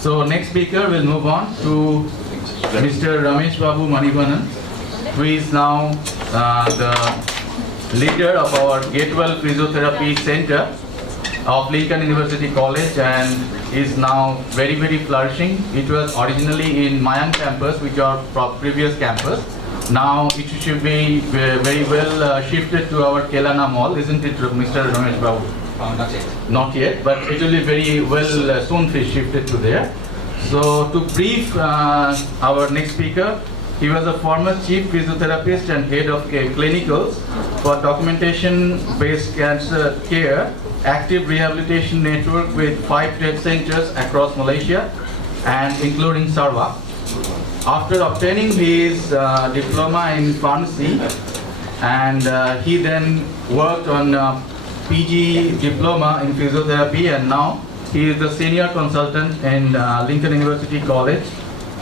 So next speaker will move on to Mr. Ramesh Babu Manivannan, who is now the leader of our GetWell Physiotherapy Center of Lincoln University College and is now very, very flourishing. It was originally in Mayan campus, which are previous campus. Now it should be very well shifted to our Kelana Mall, isn't it, Mr. Ramesh Babu? Not yet. Not yet, but it will be very well soon shifted to there. So to brief our next speaker, he was a former chief physiotherapist and head of clinicals for documentation-based cancer care, active rehabilitation network with 5 trade centers across Malaysia and including Sarawak. After obtaining his diploma in pharmacy, and he then worked on PG diploma in physiotherapy, and now he is the senior consultant in Lincoln University College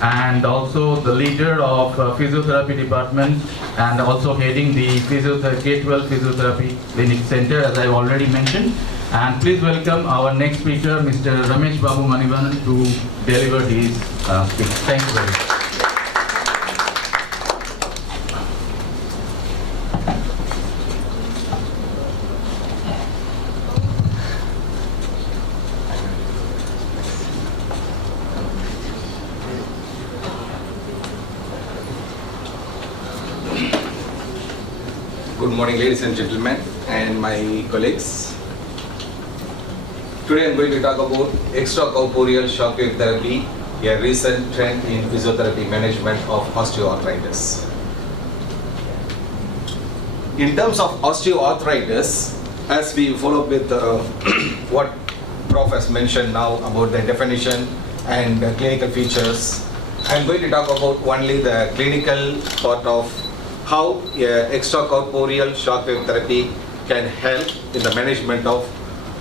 and also the leader of physiotherapy department and also heading the GetWell Physiotherapy Clinic Center, as I've already mentioned. And please welcome our next speaker, Mr. Ramesh Babu Manivannan, to deliver his speech. Thank you very much. Good morning, ladies and gentlemen, and my colleagues. Today I'm going to talk about extracorporeal shockwave therapy, a recent trend in physiotherapy management of osteoarthritis. In terms of osteoarthritis, as we follow up with what Prof has mentioned now about the definition and the clinical features, I'm going to talk about only the clinical part of how extracorporeal shockwave therapy can help in the management of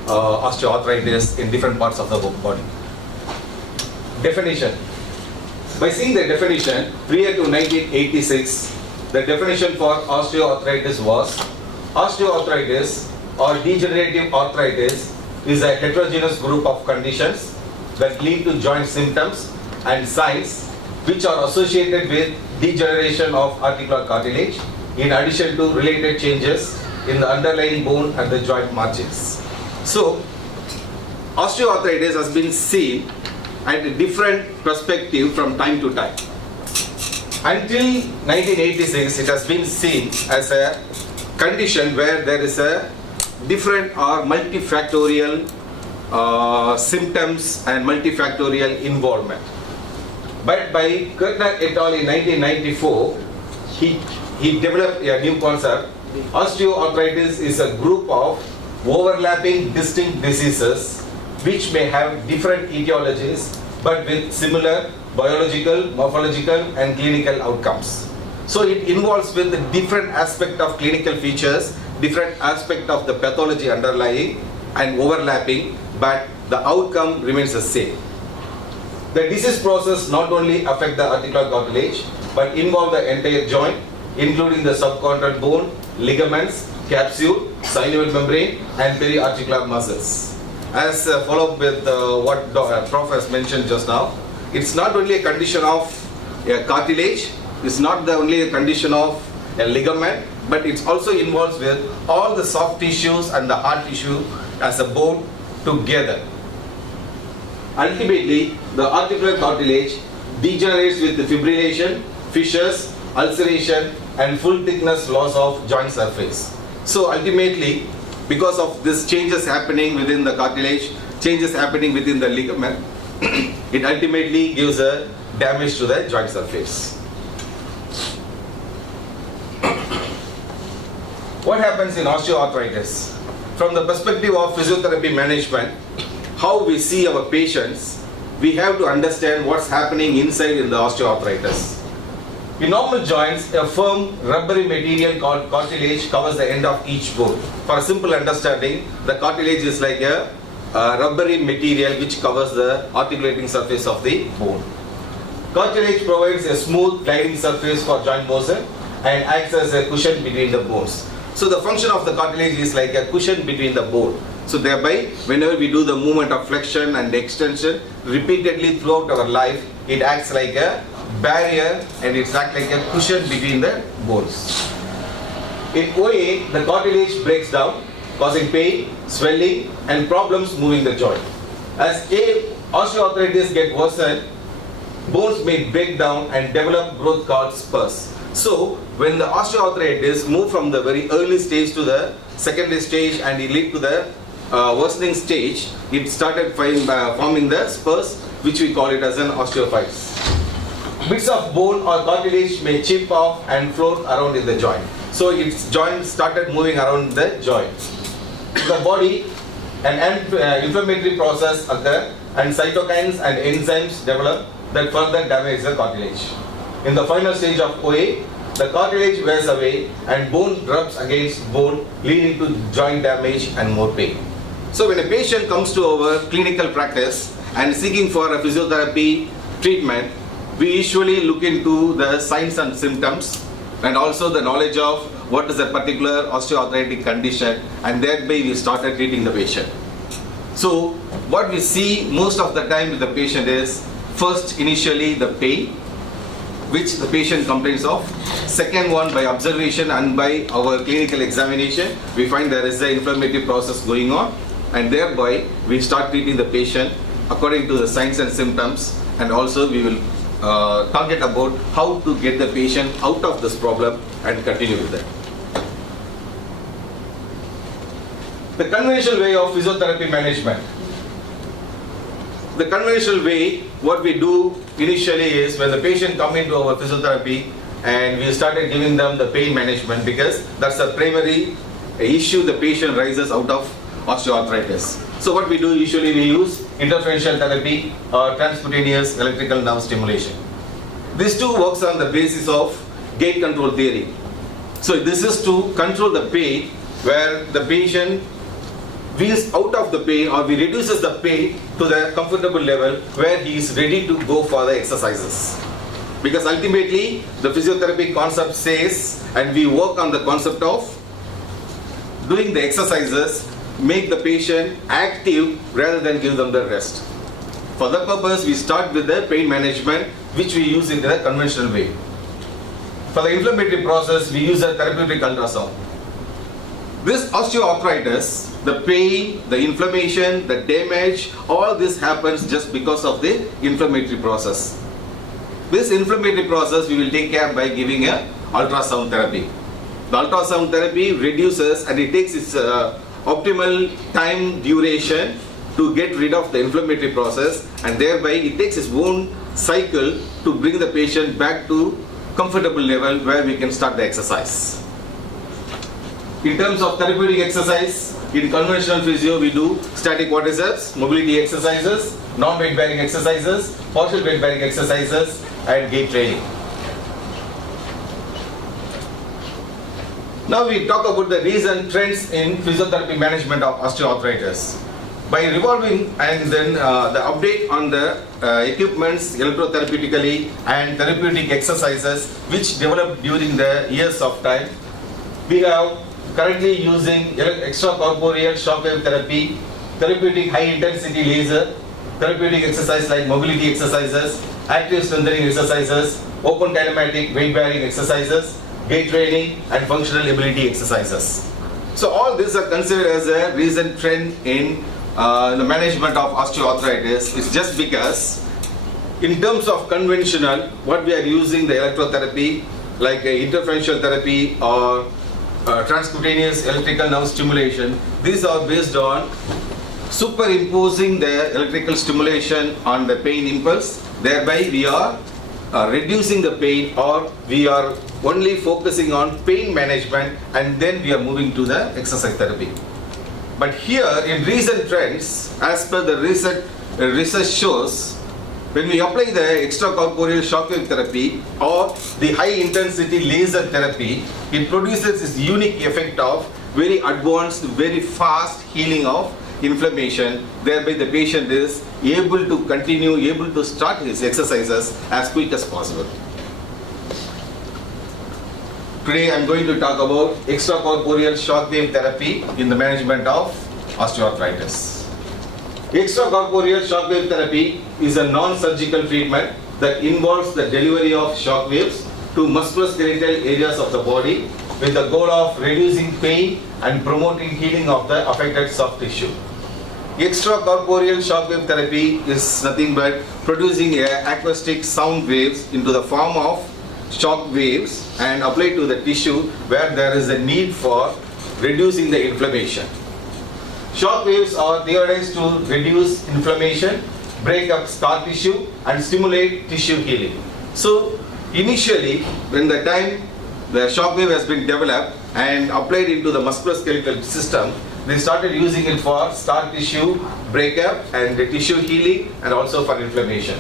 osteoarthritis in different parts of the body. Definition. By seeing the definition, prior to 1986, the definition for osteoarthritis was: osteoarthritis or degenerative arthritis is a heterogeneous group of conditions that lead to joint symptoms and signs which are associated with degeneration of articular cartilage, in addition to related changes in the underlying bone and the joint margins. So, osteoarthritis has been seen at a different perspective from time to time. Until 1986, it has been seen as a condition where there is a different or multifactorial symptoms and multifactorial involvement. But by Kirtner et al. In 1994, he developed a new concept. Osteoarthritis is a group of overlapping distinct diseases which may have different etiologies but with similar biological, morphological and clinical outcomes. So it involves with the different aspect of clinical features, different aspect of the pathology underlying and overlapping, but the outcome remains the same. The disease process not only affect the articular cartilage but involve the entire joint, including the subchondral bone, ligaments, capsule, synovial membrane and periarticular muscles. As follow up with what Prof has mentioned just now, it's not only a condition of a cartilage, it's not only a condition of a ligament, but it also involves with all the soft tissues and the hard tissue as a bone together. Ultimately, the articular cartilage degenerates with the fibrillation, fissures, ulceration and full thickness loss of joint surface. So ultimately, because of this changes happening within the cartilage, changes happening within the ligament, it ultimately gives a damage to the joint surface. What happens in osteoarthritis? From the perspective of physiotherapy management, how we see our patients, we have to understand what's happening inside in the osteoarthritis. In normal joints, a firm rubbery material called cartilage covers the end of each bone. For a simple understanding, the cartilage is like a rubbery material which covers the articulating surface of the bone. Cartilage provides a smooth gliding surface for joint motion and acts as a cushion between the bones. So the function of the cartilage is like a cushion between the bone. So thereby, whenever we do the movement of flexion and extension repeatedly throughout our life, it acts like a barrier and it acts like a cushion between the bones. In OA, the cartilage breaks down, causing pain, swelling, and problems moving the joint. As osteoarthritis gets worsened, bones may break down and develop growth called spurs. So, when the osteoarthritis move from the very early stage to the secondary stage and it lead to the worsening stage, it started forming the spurs, which we call it as an osteophytes. Bits of bone or cartilage may chip off and float around in the joint. So its joint started moving around the joint. The body, an inflammatory process occur and cytokines and enzymes develop that further damage the cartilage. In the final stage of OA, the cartilage wears away and bone rubs against bone, leading to joint damage and more pain. So when a patient comes to our clinical practice and seeking for a physiotherapy treatment, we usually look into the signs and symptoms and also the knowledge of what is a particular osteoarthritic condition, and thereby we started treating the patient. So what we see most of the time with the patient is, first initially the pain, which the patient complains of. Second one, by observation and by our clinical examination, we find there is an inflammatory process going on, and thereby we start treating the patient according to the signs and symptoms, and also we will target about how to get the patient out of this problem and continue with that. The conventional way of physiotherapy management. The conventional way, what we do initially is when the patient come into our physiotherapy and we started giving them the pain management, because that's the primary issue the patient rises out of osteoarthritis. So what we do usually, we use interferential therapy or transcutaneous electrical nerve stimulation. This too works on the basis of gate control theory. So this is to control the pain, where the patient is out of the pain, or we reduces the pain to the comfortable level where he is ready to go for the exercises. Because ultimately the physiotherapy concept says, and we work on the concept of doing the exercises, make the patient active rather than give them the rest. For that purpose, we start with the pain management, which we use in the conventional way. For the inflammatory process, we use a therapeutic ultrasound. This osteoarthritis, the pain, the inflammation, the damage, all this happens just because of the inflammatory process. This inflammatory process we will take care by giving a ultrasound therapy. The ultrasound therapy reduces, and it takes its optimal time duration to get rid of the inflammatory process, and thereby it takes its own cycle to bring the patient back to comfortable level where we can start the exercise. In terms of therapeutic exercise, in conventional physio we do static quadriceps, mobility exercises, non-weight bearing exercises, partial weight bearing exercises, and gait training. Now we talk about the recent trends in physiotherapy management of osteoarthritis. By revolving and then the update on the equipments electrotherapeutically and therapeutic exercises which developed during the years of time, we have currently using extracorporeal shockwave therapy, therapeutic high intensity laser, therapeutic exercise like mobility exercises, active strengthening exercises, open kinematic weight bearing exercises, gait training, and functional ability exercises. So all these are considered as a recent trend in the management of osteoarthritis. It's just because in terms of conventional, what we are using the electrotherapy like interferential therapy or transcutaneous electrical nerve stimulation, these are based on superimposing the electrical stimulation on the pain impulse. Thereby we are reducing the pain, or we are only focusing on pain management, and then we are moving to the exercise therapy. But here in recent trends, as per the recent research shows, when we apply the extracorporeal shockwave therapy or the high intensity laser therapy, it produces this unique effect of very advanced, very fast healing of inflammation. Thereby the patient is able to continue, able to start his exercises as quick as possible. Today I am going to talk about extracorporeal shockwave therapy in the management of osteoarthritis. Extracorporeal shockwave therapy is a non-surgical treatment that involves the delivery of shock waves to musculoskeletal areas of the body with the goal of reducing pain and promoting healing of the affected soft tissue. Extracorporeal shockwave therapy is nothing but producing acoustic sound waves into the form of shock waves and applied to the tissue where there is a need for reducing the inflammation. Shock waves are theorized to reduce inflammation, break up scar tissue and stimulate tissue healing. So initially, when the time the shock wave has been developed and applied into the musculoskeletal system, they started using it for scar tissue breakup and the tissue healing and also for inflammation.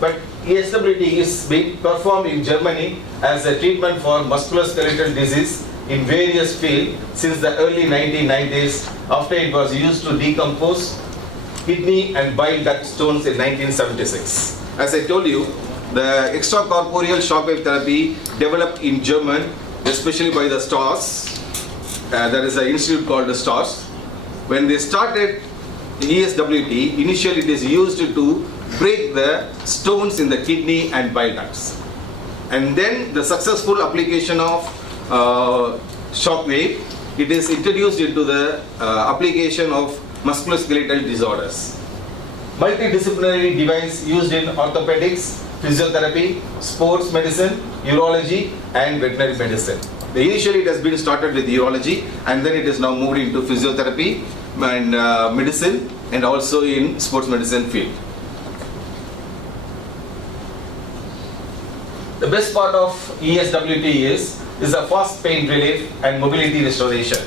But ESWT is being performed in Germany as a treatment for musculoskeletal disease in various fields since the early 1990s after it was used to decompose kidney and bile duct stones in 1976. As I told you, the extracorporeal shockwave therapy developed in Germany, especially by the STARS. There is an institute called the STARS. When they started ESWT, initially it is used to break the stones in the kidney and bile ducts. And then the successful application of shockwave, it is introduced into the application of musculoskeletal disorders. Multidisciplinary device used in orthopedics, physiotherapy, sports medicine, urology and veterinary medicine. Initially it has been started with urology and then it is now moved into physiotherapy and medicine and also in sports medicine field. The best part of ESWT is a fast pain relief and mobility restoration.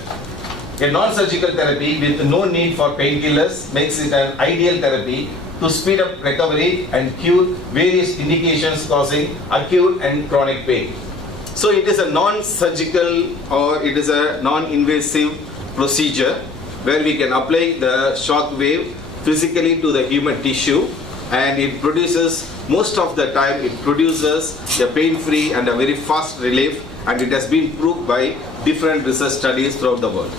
A non-surgical therapy with no need for painkillers makes it an ideal therapy to speed up recovery and cure various indications causing acute and chronic pain. So it is a non-surgical or it is a non-invasive procedure where we can apply the shock wave physically to the human tissue and it produces, most of the time it produces a pain-free and a very fast relief and it has been proved by different research studies throughout the world.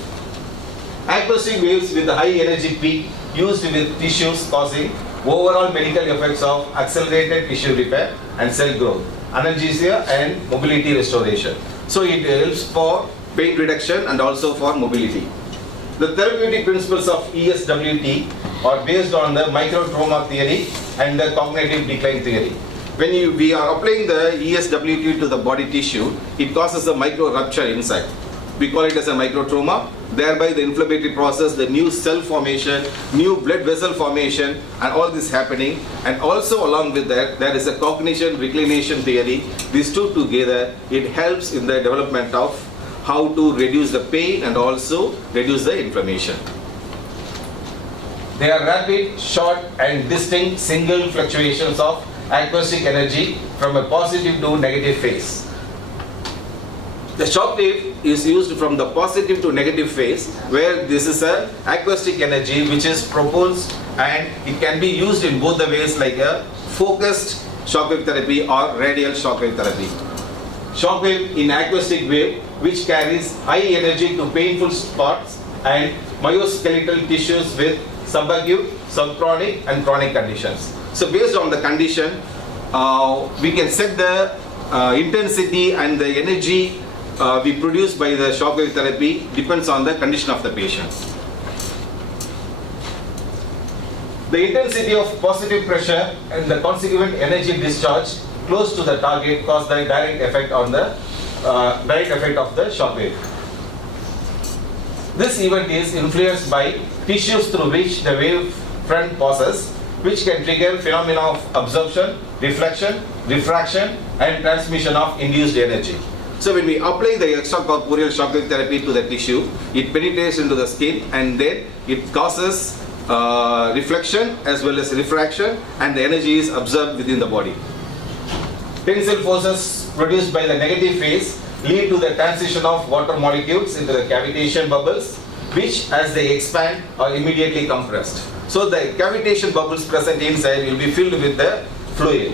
Acoustic waves with a high energy peak used with tissues causing overall medical effects of accelerated tissue repair and cell growth, analgesia and mobility restoration. So it helps for pain reduction and also for mobility. The therapeutic principles of ESWT are based on the microtrauma theory and the cognitive decline theory. When we are applying the ESWT to the body tissue, it causes a micro rupture inside. We call it as a microtrauma. Thereby the inflammatory process, the new cell formation, new blood vessel formation and all this happening. And also along with that, there is a cognition reclination theory. These two together, it helps in the development of how to reduce the pain and also reduce the inflammation. They are rapid, short and distinct single fluctuations of acoustic energy from a positive to negative phase. The shock wave is used from the positive to negative phase where this is a acoustic energy which is propulsed and it can be used in both the ways like a focused shockwave therapy or radial shockwave therapy. Shockwave in acoustic wave which carries high energy to painful spots and myoskeletal tissues with subacute, subchronic and chronic conditions. So based on the condition, we can set the intensity and the energy we produce by the shockwave therapy depends on the condition of the patient. The intensity of positive pressure and the consequent energy discharge close to the target cause the direct effect on the of the shockwave. This event is influenced by tissues through which the wave front passes, which can trigger phenomena of absorption, reflection, diffraction and transmission of induced energy. So when we apply the extracorporeal shockwave therapy to the tissue, it penetrates into the skin and then it causes reflection as well as refraction and the energy is absorbed within the body. Tensile forces produced by the negative phase lead to the transition of water molecules into the cavitation bubbles, which as they expand are immediately compressed. So the cavitation bubbles present inside will be filled with the fluid.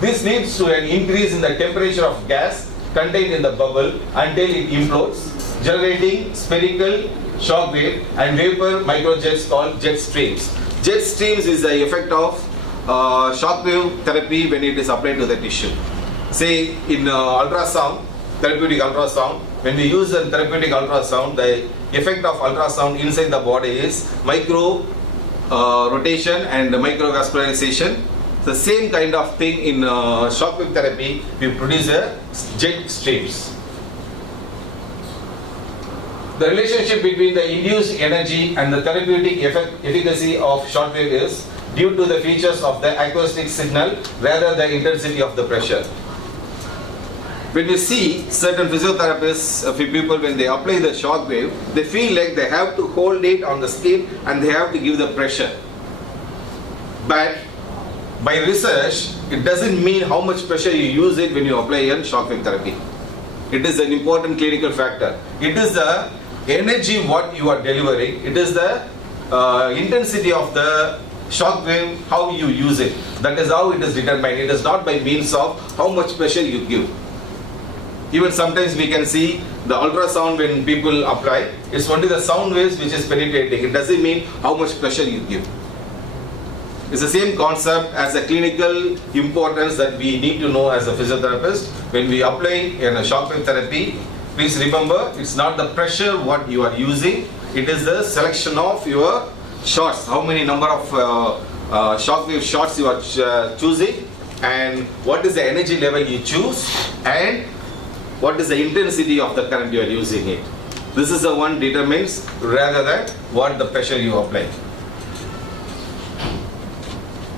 This leads to an increase in the temperature of gas contained in the bubble until it implodes generating spherical shock wave and vapor microjets called jet streams. Jet streams is the effect of shock wave therapy when it is applied to the tissue. Say in ultrasound, therapeutic ultrasound, when we use a therapeutic ultrasound, the effect of ultrasound inside the body is micro rotation and microvascularization. The same kind of thing in shockwave therapy, we produce a jet streams. The relationship between the induced energy and the therapeutic efficacy of shockwave is due to the features of the acoustic signal rather than the intensity of the pressure. When we see certain physiotherapists, people when they apply the shock wave, they feel like they have to hold it on the skin and they have to give the pressure. But by research, it doesn't mean how much pressure you use it when you apply a shock wave therapy. It is an important clinical factor. It is the energy what you are delivering. It is the intensity of the shock wave, how you use it. That is how it is determined. It is not by means of how much pressure you give. Even sometimes we can see the ultrasound when people apply, it's only the sound waves which is penetrating. It doesn't mean how much pressure you give. It's the same concept as the clinical importance that we need to know as a physiotherapist. When we apply in a shockwave therapy, please remember it's not the pressure what you are using, it is the selection of your shots, how many number of shockwave shots you are choosing, and what is the energy level you choose, and what is the intensity of the current you are using it. This is the one determines rather than what the pressure you apply.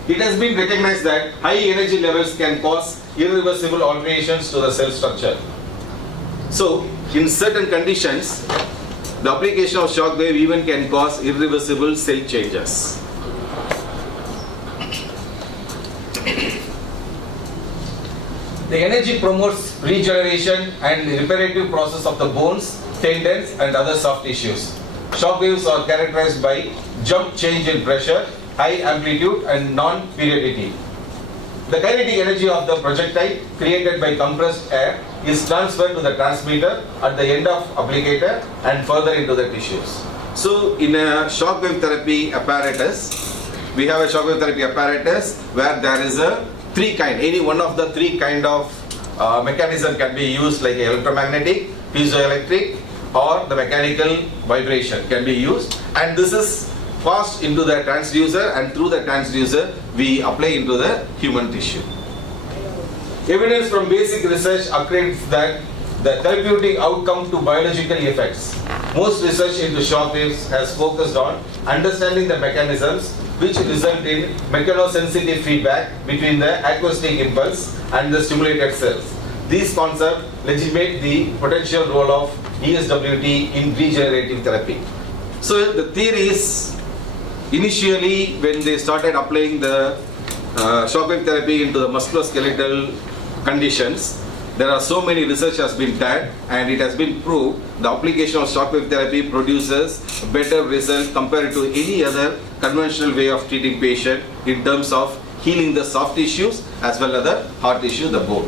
It has been recognized that high energy levels can cause irreversible alterations to the cell structure. So, in certain conditions, the application of shock wave even can cause irreversible cell changes. The energy promotes regeneration and reparative process of the bones, tendons and other soft tissues. Shock waves are characterized by jump change in pressure, high amplitude and non-periodicity. The kinetic energy of the projectile created by compressed air is transferred to the transmitter at the end of applicator and further into the tissues. So in a shock wave therapy apparatus, we have a shock wave therapy apparatus where there is a any one of the three kind of mechanism can be used, like electromagnetic, piezoelectric or the mechanical vibration can be used, and this is passed into the transducer, and through the transducer we apply into the human tissue. Evidence from basic research accredits that the therapeutic outcome to biological effects. Most research into shock waves has focused on understanding the mechanisms which result in mechanosensitive feedback between the acoustic impulse and the stimulated cells. These concepts legitimate the potential role of ESWT in regenerative therapy. So the theory is, initially when they started applying the shockwave therapy into the musculoskeletal conditions, there are so many research has been done and it has been proved the application of shockwave therapy produces better result compared to any other conventional way of treating patient in terms of healing the soft tissues as well as the hard tissue, the bone.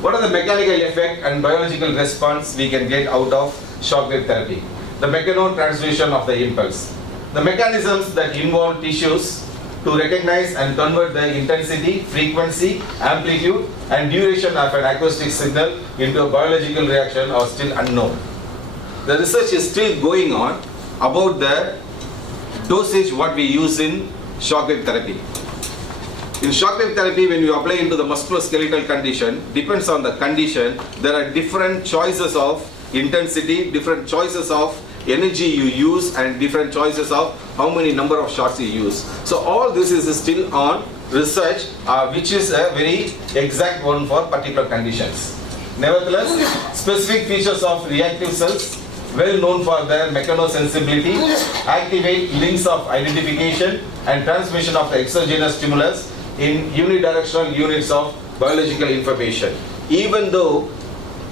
What are the mechanical effect and biological response we can get out of shockwave therapy? The mechanotransduction of the impulse. The mechanisms that involve tissues to recognize and convert the intensity, frequency, amplitude and duration of an acoustic signal into a biological reaction are still unknown. The research is still going on about the dosage what we use in shockwave therapy. In shockwave therapy, when you apply into the musculoskeletal condition, depends on the condition, there are different choices of intensity, different choices of energy you use and different choices of how many number of shots you use. So all this is still on research which is a very exact one for particular conditions. Nevertheless, specific features of reactive cells, well known for their mechanosensibility, activate links of identification and transmission of the exogenous stimulus in unidirectional units of biological information. Even though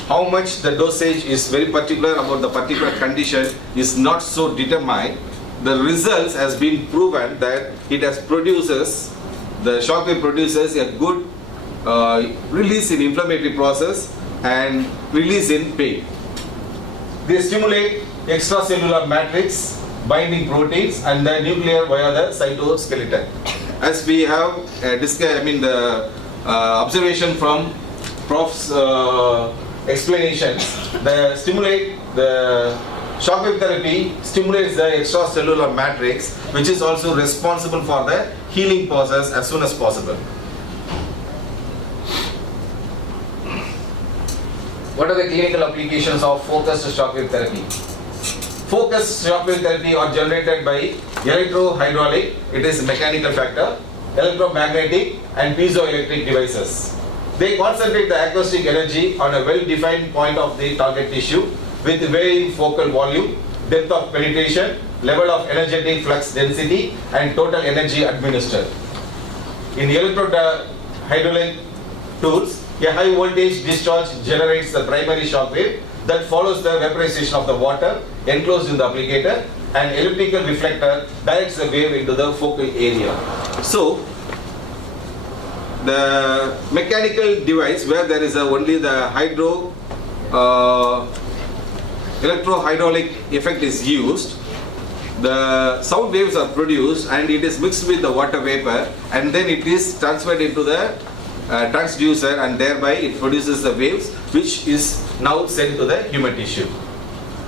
how much the dosage is very particular about the particular condition is not so determined, the results has been proven that it has produces, the shockwave produces a good release in inflammatory process and release in pain. They stimulate extracellular matrix, binding proteins, and the nuclear via the cytoskeleton. As we have the observation from Prof's explanations, the shockwave therapy stimulates the extracellular matrix, which is also responsible for the healing process as soon as possible. What are the clinical applications of focused shockwave therapy? Focused shockwave therapy are generated by electrohydraulic, it is mechanical factor, electromagnetic and piezoelectric devices. They concentrate the acoustic energy on a well-defined point of the target tissue with varying focal volume, depth of penetration, level of energetic flux density and total energy administered. In electrohydraulic tools, a high voltage discharge generates the primary shock wave that follows the vaporization of the water enclosed in the applicator, and elliptical reflector directs the wave into the focal area. So, the mechanical device where there is only the electrohydraulic effect is used, the sound waves are produced and it is mixed with the water vapor, and then it is transferred into the transducer, and thereby it produces the waves which is now sent to the human tissue.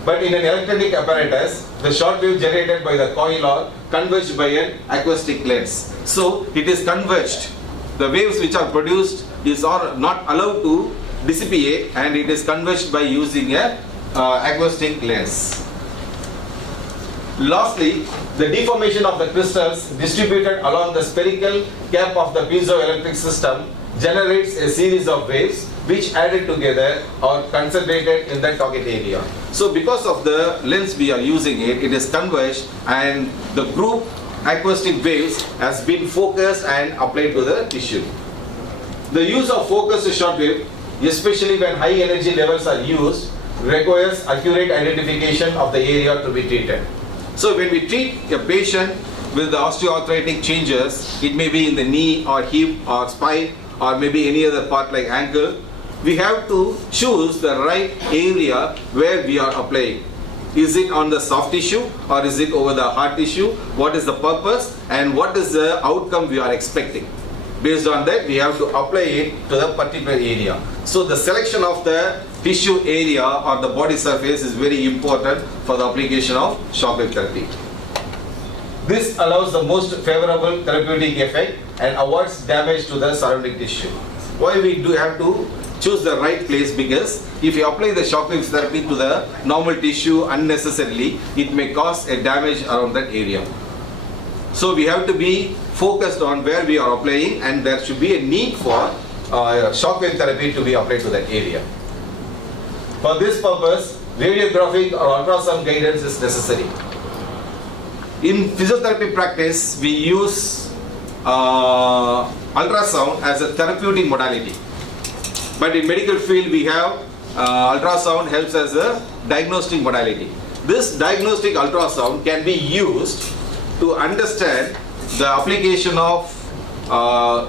But in an electronic apparatus, the short wave generated by the coil are converged by an acoustic lens. So it is converged. The waves which are produced are not allowed to dissipate, and it is converged by using a acoustic lens. Lastly, the deformation of the crystals distributed along the spherical cap of the piezoelectric system generates a series of waves which added together are concentrated in the target area. So because of the lens we are using it is converged, and the group acoustic waves has been focused and applied to the tissue. The use of focused short wave, especially when high energy levels are used, requires accurate identification of the area to be treated. So when we treat a patient with the osteoarthritic changes, it may be in the knee or hip or spine or maybe any other part like ankle, we have to choose the right area where we are applying. Is it on the soft tissue or is it over the hard tissue? What is the purpose and what is the outcome we are expecting? Based on that, we have to apply it to the particular area. So the selection of the tissue area or the body surface is very important for the application of shockwave therapy. This allows the most favorable therapeutic effect and avoids damage to the surrounding tissue. Why we do have to choose the right place? Because if you apply the shockwave therapy to the normal tissue unnecessarily, it may cause a damage around that area. So we have to be focused on where we are applying, and there should be a need for shockwave therapy to be applied to that area. For this purpose, radiographic or ultrasound guidance is necessary. In physiotherapy practice, we use ultrasound as a therapeutic modality. But in medical field, we have ultrasound helps as a diagnostic modality. This diagnostic ultrasound can be used to understand the application of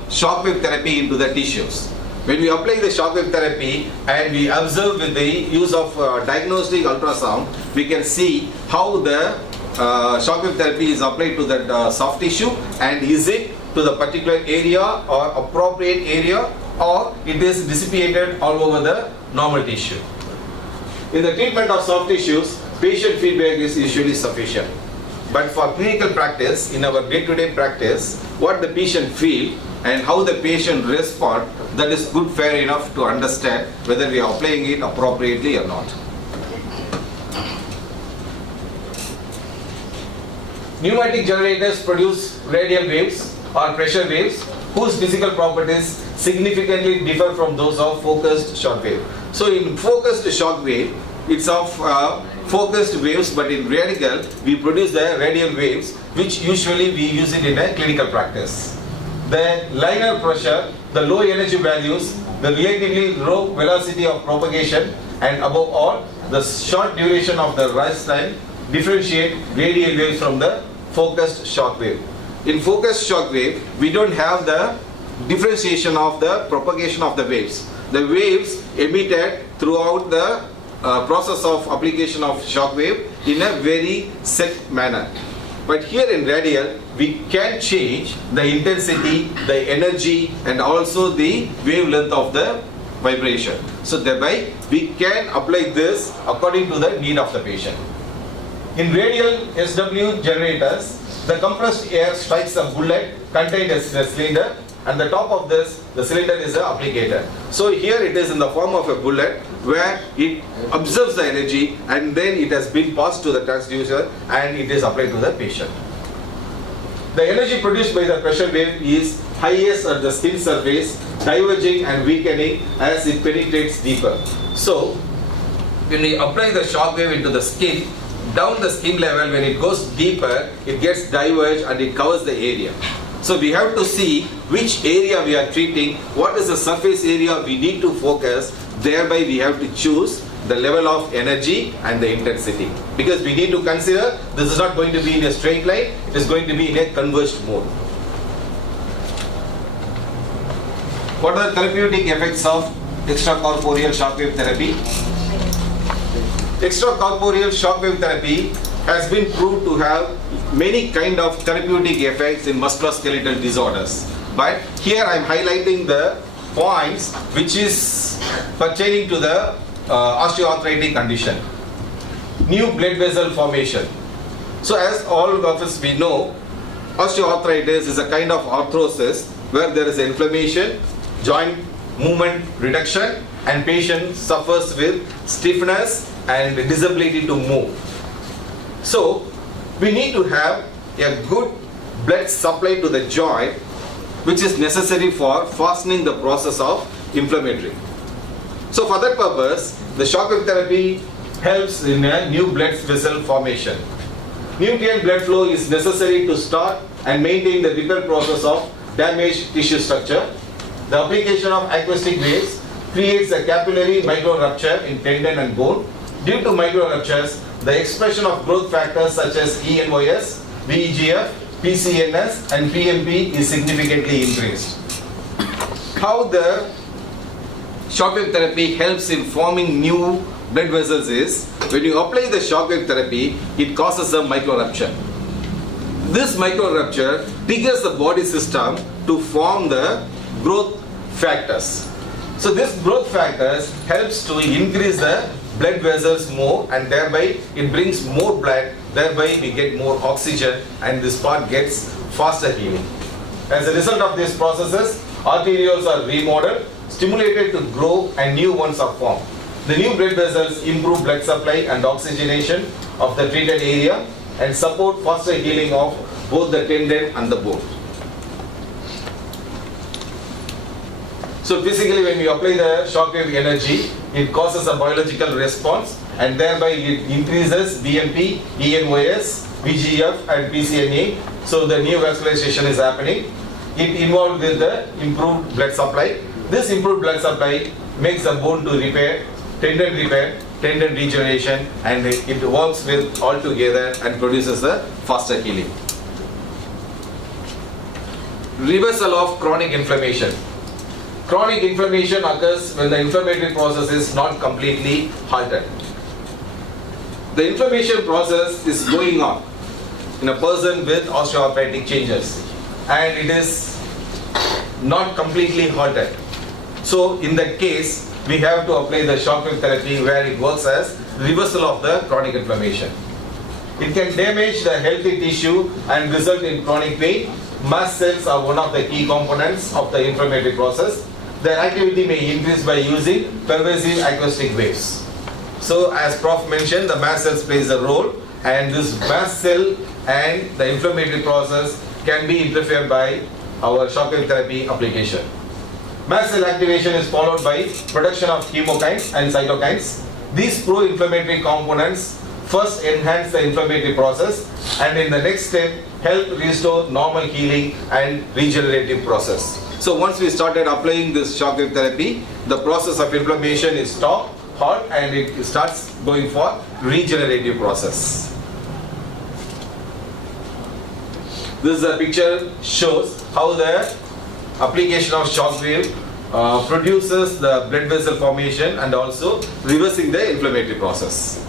shockwave therapy into the tissues. When we apply the shockwave therapy and we observe with the use of diagnostic ultrasound, we can see how the shockwave therapy is applied to that soft tissue, and is it to the particular area or appropriate area, or it is dissipated all over the normal tissue. In the treatment of soft tissues, patient feedback is usually sufficient. But for clinical practice, in our day-to-day practice, what the patient feel and how the patient respond, that is good, fair enough to understand whether we are applying it appropriately or not. Pneumatic generators produce radial waves or pressure waves whose physical properties significantly differ from those of focused shock wave. So in focused shock wave, it's of focused waves, but in radical we produce the radial waves, which usually we use it in a clinical practice. The linear pressure, the low energy values, the relatively low velocity of propagation, and above all, the short duration of the rise time differentiate radial waves from the focused shock wave. In focused shock wave, we don't have the differentiation of the propagation of the waves. the waves emitted throughout the process of application of shockwave in a very set manner. But here in radial, we can change the intensity, the energy, and also the wavelength of the vibration. So thereby, we can apply this according to the need of the patient. In radial SW generators, the compressed air strikes a bullet contained as a cylinder, and the top of this, the cylinder is the applicator. So here it is in the form of a bullet where it absorbs the energy and then it has been passed to the transducer and it is applied to the patient. The energy produced by the pressure wave is highest at the skin surface, diverging and weakening as it penetrates deeper. So when we apply the shock wave into the skin, down the skin level, when it goes deeper, it gets diverged and it covers the area. So we have to see which area we are treating, what is the surface area we need to focus, thereby we have to choose the level of energy and the intensity. Because we need to consider this is not going to be in a straight line, it is going to be in a converged mode. What are the therapeutic effects of extracorporeal shockwave therapy? Extracorporeal shockwave therapy has been proved to have many kind of therapeutic effects in musculoskeletal disorders. But here I am highlighting the points which is pertaining to the osteoarthritic condition. New blood vessel formation. So as all of us we know, osteoarthritis is a kind of arthrosis where there is inflammation, joint movement reduction, and patient suffers with stiffness and disability to move. So we need to have a good blood supply to the joint, which is necessary for fastening the process of inflammatory. So for that purpose, the shockwave therapy helps in a new blood vessel formation. Nutrient blood flow is necessary to start and maintain the repair process of damaged tissue structure. The application of acoustic waves creates a capillary micro rupture in tendon and bone. Due to micro ruptures, the expression of growth factors such as ENOS, VEGF, PCNS and PMP is significantly increased. How the shockwave therapy helps in forming new blood vessels is, when you apply the shockwave therapy, it causes a micro rupture. This micro rupture triggers the body system to form the growth factors. So this growth factors helps to increase the blood vessels more, and thereby it brings more blood, thereby we get more oxygen and this part gets faster healing. As a result of these processes, arterioles are remodeled, stimulated to grow, and new ones are formed. The new blood vessels improve blood supply and oxygenation of the treated area and support faster healing of both the tendon and the bone. So physically, when we apply the shockwave energy, it causes a biological response and thereby it increases BMP, ENOS, VGF and PCNA. So the neovascularization is happening. It involved with the improved blood supply. This improved blood supply makes the bone to repair, tendon regeneration, and it works with all together and produces a faster healing. Reversal of chronic inflammation. Chronic inflammation occurs when the inflammatory process is not completely halted. The inflammation process is going on in a person with osteoarthritic changes and it is not completely halted. So in that case, we have to apply the shockwave therapy where it works as reversal of the chronic inflammation. It can damage the healthy tissue and result in chronic pain. Mast cells are one of the key components of the inflammatory process. Their activity may increase by using pervasive acoustic waves. So as Prof mentioned, the mast cells plays a role, and this mast cell and the inflammatory process can be interfered by our shockwave therapy application. Mast cell activation is followed by production of chemokines and cytokines. These pro-inflammatory components first enhance the inflammatory process and in the next step help restore normal healing and regenerative process. So once we started applying this shockwave therapy, the process of inflammation is stopped, halt, and it starts going for regenerative process. This is a picture shows how the application of shockwave produces the blood vessel formation and also reversing the inflammatory process.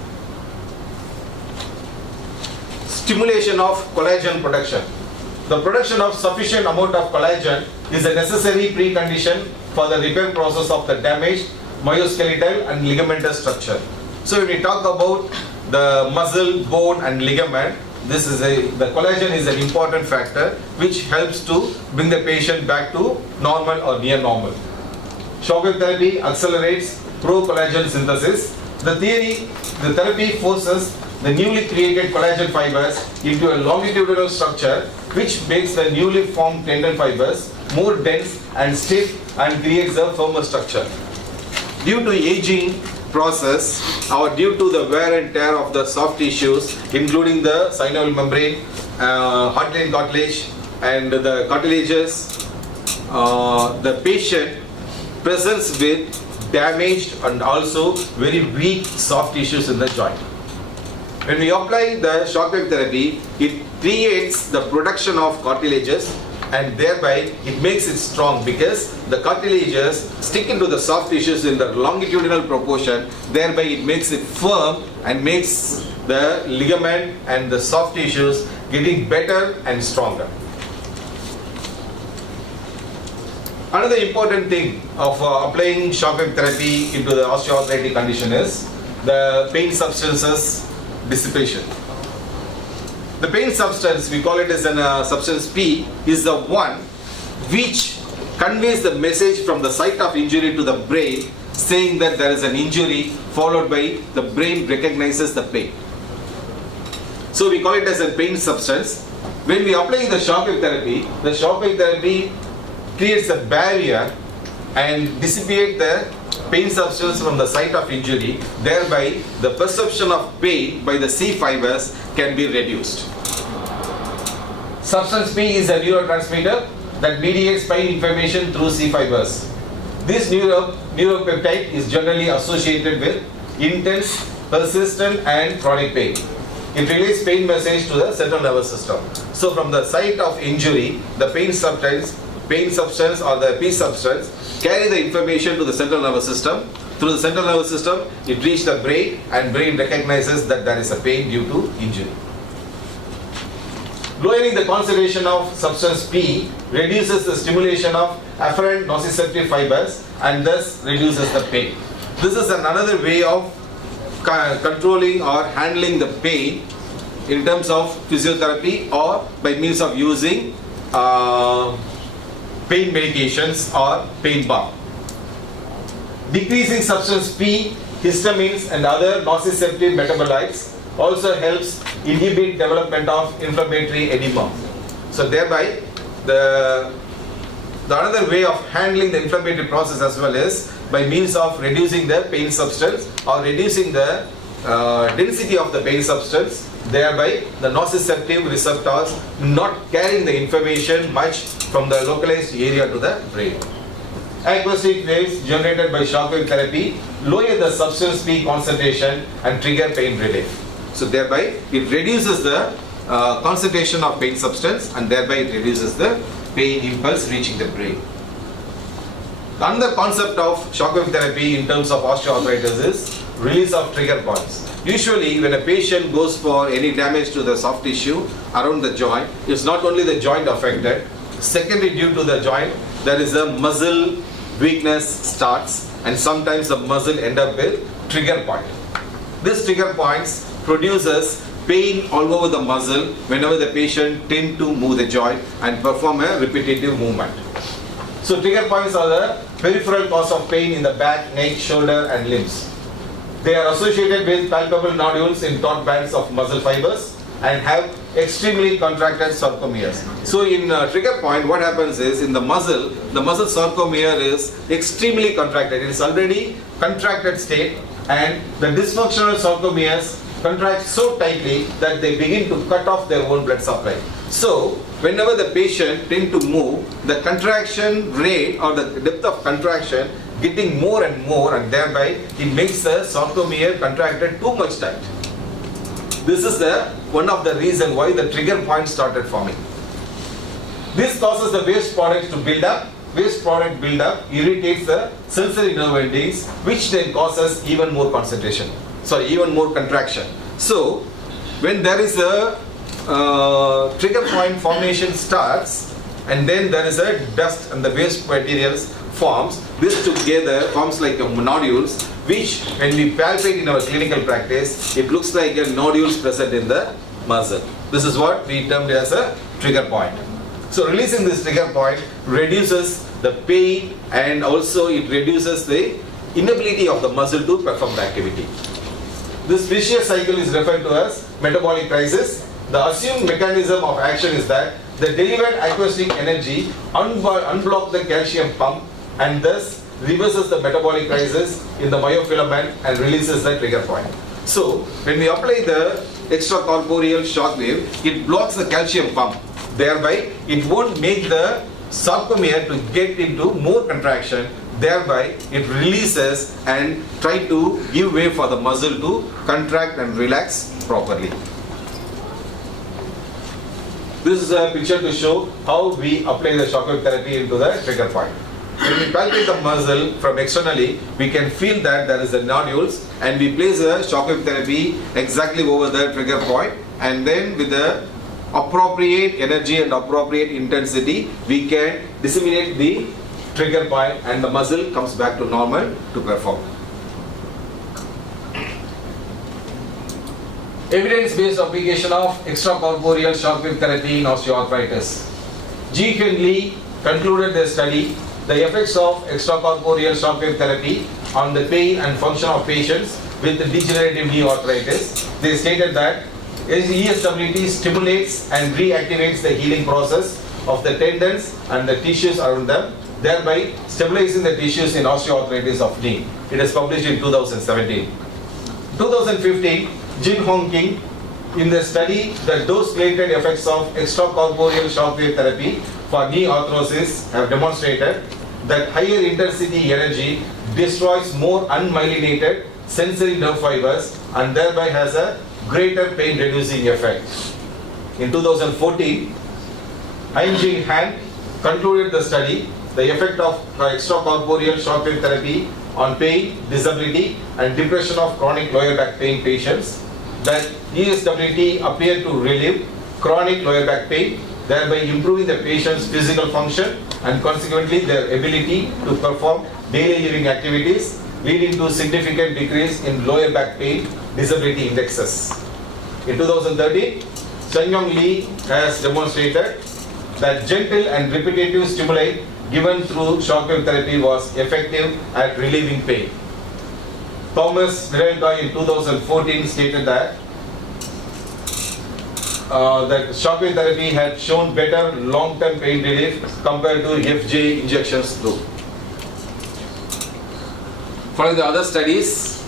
Stimulation of collagen production. The production of sufficient amount of collagen is a necessary precondition for the repair process of the damaged myoskeletal and ligamentous structure. So when we talk about the muscle, bone and ligament, the collagen is an important factor which helps to bring the patient back to normal or near normal. Shockwave therapy accelerates pro-collagen synthesis. The therapy forces the newly created collagen fibers into a longitudinal structure which makes the newly formed tendon fibers more dense and stiff and creates a firmer structure. Due to aging process or due to the wear and tear of the soft tissues including the synovial membrane, heart lane cartilage and the cartilages, the patient presents with damaged and also very weak soft tissues in the joint. When we apply the shockwave therapy, it creates the production of cartilages and thereby it makes it strong because the cartilages stick into the soft tissues in the longitudinal proportion, thereby it makes it firm and makes the ligament and the soft tissues getting better and stronger. Another important thing of applying shockwave therapy into the osteoarthritic condition is the pain substances dissipation. The pain substance, we call it as a substance P, is the one which conveys the message from the site of injury to the brain saying that there is an injury followed by the brain recognizes the pain. So we call it as a pain substance. When we apply the shockwave therapy creates a barrier and dissipate the pain substance from the site of injury, thereby the perception of pain by the C fibers can be reduced. Substance P is a neurotransmitter that mediates pain information through C fibers. This neuropeptide is generally associated with intense, persistent and chronic pain. It relays pain message to the central nervous system. So from the site of injury, the pain substance or the P substance carry the information to the central nervous system. Through the central nervous system, it reaches the brain and brain recognizes that there is a pain due to injury. Lowering the concentration of substance P reduces the stimulation of afferent nociceptive fibers and thus reduces the pain. This is another way of controlling or handling the pain in terms of physiotherapy or by means of using pain medications or pain balm. Decreasing substance P, histamines and other nociceptive metabolites also helps inhibit development of inflammatory edema. So thereby the another way of handling the inflammatory process as well is by means of reducing the pain substance or reducing the density of the pain substance, thereby the nociceptive receptors not carrying the information much from the localized area to the brain. Acoustic waves generated by shockwave therapy lower the substance P concentration and trigger pain relief. So thereby it reduces the concentration of pain substance and thereby it reduces the pain impulse reaching the brain. Another concept of shockwave therapy in terms of osteoarthritis is release of trigger points. Usually when a patient goes for any damage to the soft tissue around the joint, it's not only the joint affected, secondary due to the joint, there is a muscle weakness starts and sometimes the muscle end up with trigger point. This trigger points produces pain all over the muscle whenever the patient tend to move the joint and perform a repetitive movement. So trigger points are the peripheral cause of pain in the back, neck, shoulder and limbs. They are associated with palpable nodules in taut bands of muscle fibers and have extremely contracted sarcomeres. So in trigger point, what happens is in the muscle sarcomere is extremely contracted. It is already contracted state and the dysfunctional sarcomeres contract so tightly that they begin to cut off their own blood supply. So whenever the patient tend to move, the contraction rate or the depth of contraction getting more and more and thereby it makes the sarcomere contracted too much tight. This is one of the reasons why the trigger point started forming. This causes the waste products to build up waste product buildup irritates the sensory nerve endings, which then causes even more even more contraction. So, when there is a trigger point formation starts, and then there is a dust and the waste materials forms, this together forms like nodules, which when we palpate in our clinical practice, it looks like a nodules present in the muscle. This is what we termed as a trigger point. So releasing this trigger point reduces the pain, and also it reduces the inability of the muscle to perform the activity. This vicious cycle is referred to as metabolic crisis. The assumed mechanism of action is that the delivered acoustic energy unblock the calcium pump and thus reverses the metabolic crisis in the myofilament and releases the trigger point. So when we apply the extracorporeal shockwave, it blocks the calcium pump. Thereby, it won't make the sarcomere to get into more contraction. Thereby, it releases and try to give way for the muscle to contract and relax properly. This is a picture to show how we apply the shockwave therapy into the trigger point. When we palpate the muscle from externally, we can feel that there is a nodules, and we place the shockwave therapy exactly over the trigger point, and then with the appropriate energy and appropriate intensity, we can disseminate the trigger point and the muscle comes back to normal to perform. Evidence-based application of extracorporeal shockwave therapy in osteoarthritis. G. Henley concluded their study, the effects of extracorporeal shockwave therapy on the pain and function of patients with degenerative knee arthritis. They stated that ESWT stimulates and reactivates the healing process of the tendons and the tissues around them, thereby stabilizing the tissues in osteoarthritis of knee. It is published in 2017. 2015, Jin Hong King, in the study, the dose-related effects of extracorporeal shockwave therapy for knee arthrosis have demonstrated that higher intensity energy destroys more unmyelinated sensory nerve fibers and thereby has a greater pain reducing effect. In 2014, Hein-Jing Han concluded the study, the effect of extracorporeal shockwave therapy on pain, disability and depression of chronic lower back pain patients, that ESWT appeared to relieve chronic lower back pain, thereby improving the patient's physical function and consequently their ability to perform daily living activities, leading to significant decrease in lower back pain disability indexes. In 2013, Chen Yong Lee has demonstrated that gentle and repetitive stimuli given through shockwave therapy was effective at relieving pain. Thomas Nerelka in 2014 stated that that shockwave therapy had shown better long-term pain relief compared to FJ injections too. Following the other studies,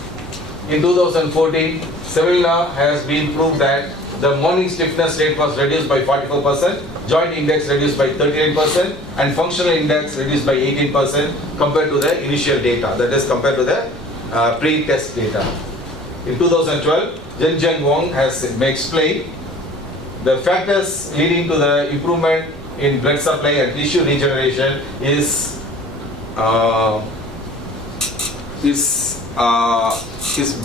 in 2014, Sevilla has been proved that the morning stiffness rate was reduced by 44%, joint index reduced by 39%, and functional index reduced by 18% compared to the initial data, that is compared to the pre-test data. In 2012, Zheng Wang has explained the factors leading to the improvement in blood supply and tissue regeneration is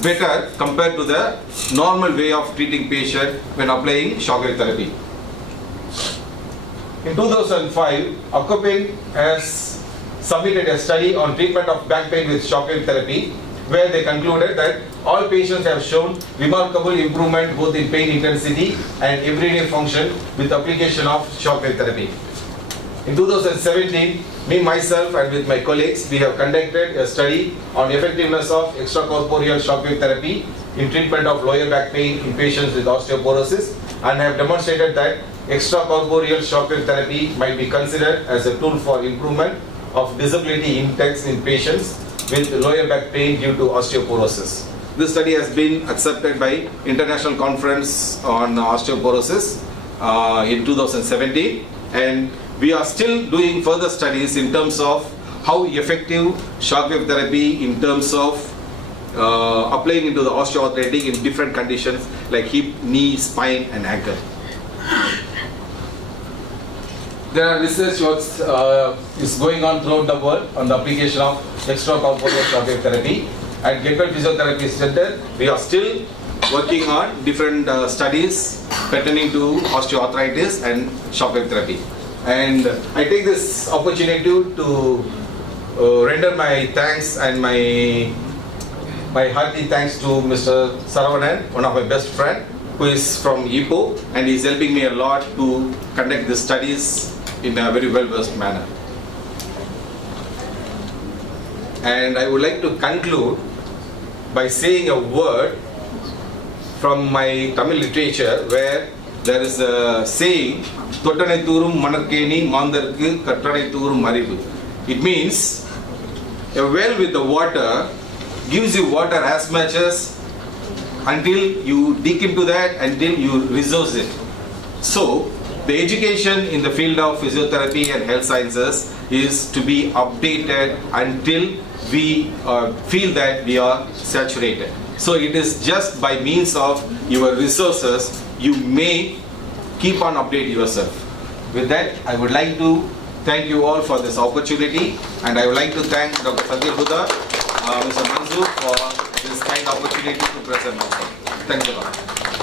better compared to the normal way of treating patient when applying shockwave therapy. In 2005, Outpatient has submitted a study on treatment of back pain with shockwave therapy, where they concluded that all patients have shown remarkable improvement both in pain intensity and everyday function with application of shockwave therapy. In 2017, myself and with my colleagues, we have conducted a study on effectiveness of extracorporeal shockwave therapy in treatment of lower back pain in patients with osteoporosis, and have demonstrated that extracorporeal shockwave therapy might be considered as a tool for improvement of disability index in patients with lower back pain due to osteoporosis. This study has been accepted by International Conference on Osteoporosis in 2017, and we are still doing further studies in terms of how effective shockwave therapy in terms of applying into the osteoarthritic in different conditions like hip, knee, spine and ankle. there are research works is going on throughout the world on the application of extracorporeal shockwave therapy. At GetWell Physiotherapy Center, we are still working on different studies pertaining to osteoarthritis and shockwave therapy. And I take this opportunity to render my thanks and my hearty thanks to Mr. Saravanan, one of my best friend, who is from Ipoh, and he is helping me a lot to conduct the studies in a very well-versed manner. And I would like to conclude by saying a word from my Tamil literature, where there is a saying, "Tottanai thoorum manarkeni mandarku kattanai thoorum marivu." It means a well with the water gives you water as much as until you dig into that, until you resource it. So the education in the field of physiotherapy and health sciences is to be updated until we feel that we are saturated. So it is just by means of your resources you may keep on updating yourself. With that, I would like to thank you all for this opportunity, and I would like to thank Dr. Fadil Huda, Mr. Manzoor for this kind opportunity to present myself. Thanks a lot.